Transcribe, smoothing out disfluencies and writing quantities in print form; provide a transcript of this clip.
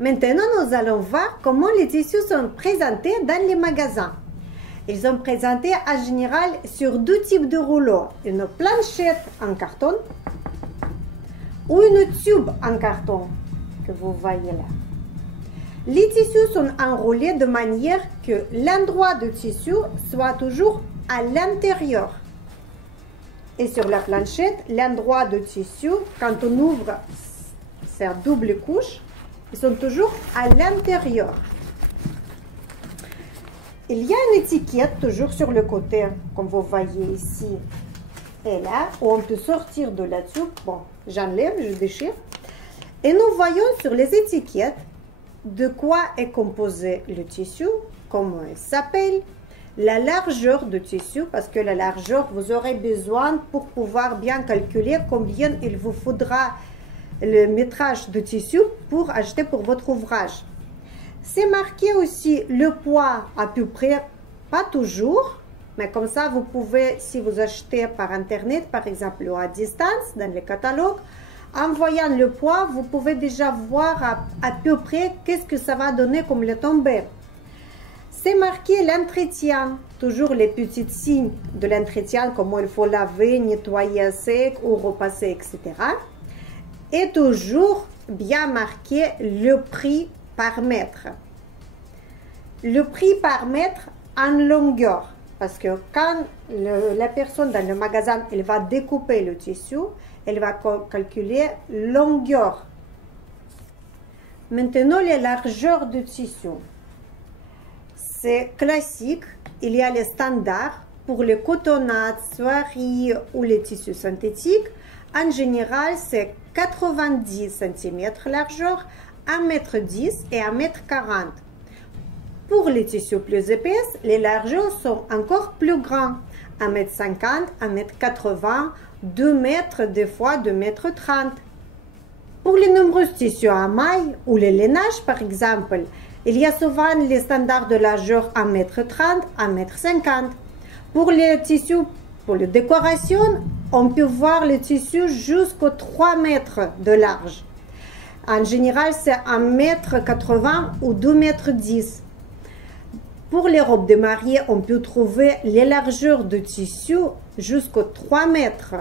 Maintenant, nous allons voir comment les tissus sont présentés dans les magasins. Ils sont présentés en général sur deux types de rouleaux. Une planchette en carton ou une tube en carton que vous voyez là. Les tissus sont enroulés de manière que l'endroit du tissu soit toujours à l'intérieur. Et sur la planchette, l'endroit du tissu, quand on ouvre cette double couche, ils sont toujours à l'intérieur. Il y a une étiquette toujours sur le côté, comme vous voyez ici et là, où on peut sortir de la tube. Bon, j'enlève, je déchire. Et nous voyons sur les étiquettes de quoi est composé le tissu, comment il s'appelle, la largeur du tissu, parce que la largeur, vous aurez besoin pour pouvoir bien calculer combien il vous faudra le métrage de tissu pour acheter pour votre ouvrage. C'est marqué aussi le poids à peu près, pas toujours, mais comme ça vous pouvez, si vous achetez par internet par exemple ou à distance dans les catalogues, en voyant le poids, vous pouvez déjà voir à peu près qu'est-ce que ça va donner comme le tombé. C'est marqué l'entretien, toujours les petits signes de l'entretien, comment il faut laver, nettoyer à sec ou repasser, etc. Et toujours bien marqué le prix par mètre. Le prix par mètre en longueur, parce que quand la personne dans le magasin elle va découper le tissu, elle va calculer longueur. Maintenant, les largeurs du tissu. C'est classique, il y a les standards pour les cotonnades, soieries ou les tissus synthétiques. En général, c'est 90 cm largeur, 1,10 m et 1,40 m. Pour les tissus plus épais, les largeurs sont encore plus grands, 1,50 m, 1,80 m, 2 mètres, des fois 2,30 m. Pour les nombreux tissus à mailles ou les lainages par exemple, il y a souvent les standards de largeur 1,30 m, 1,50 m. Pour les tissus, pour les décorations, on peut voir les tissus jusqu'aux 3 mètres de large. En général, c'est 1,80 m ou 2,10 m. Pour les robes de mariée, on peut trouver les largeurs de tissu jusqu'aux 3 mètres.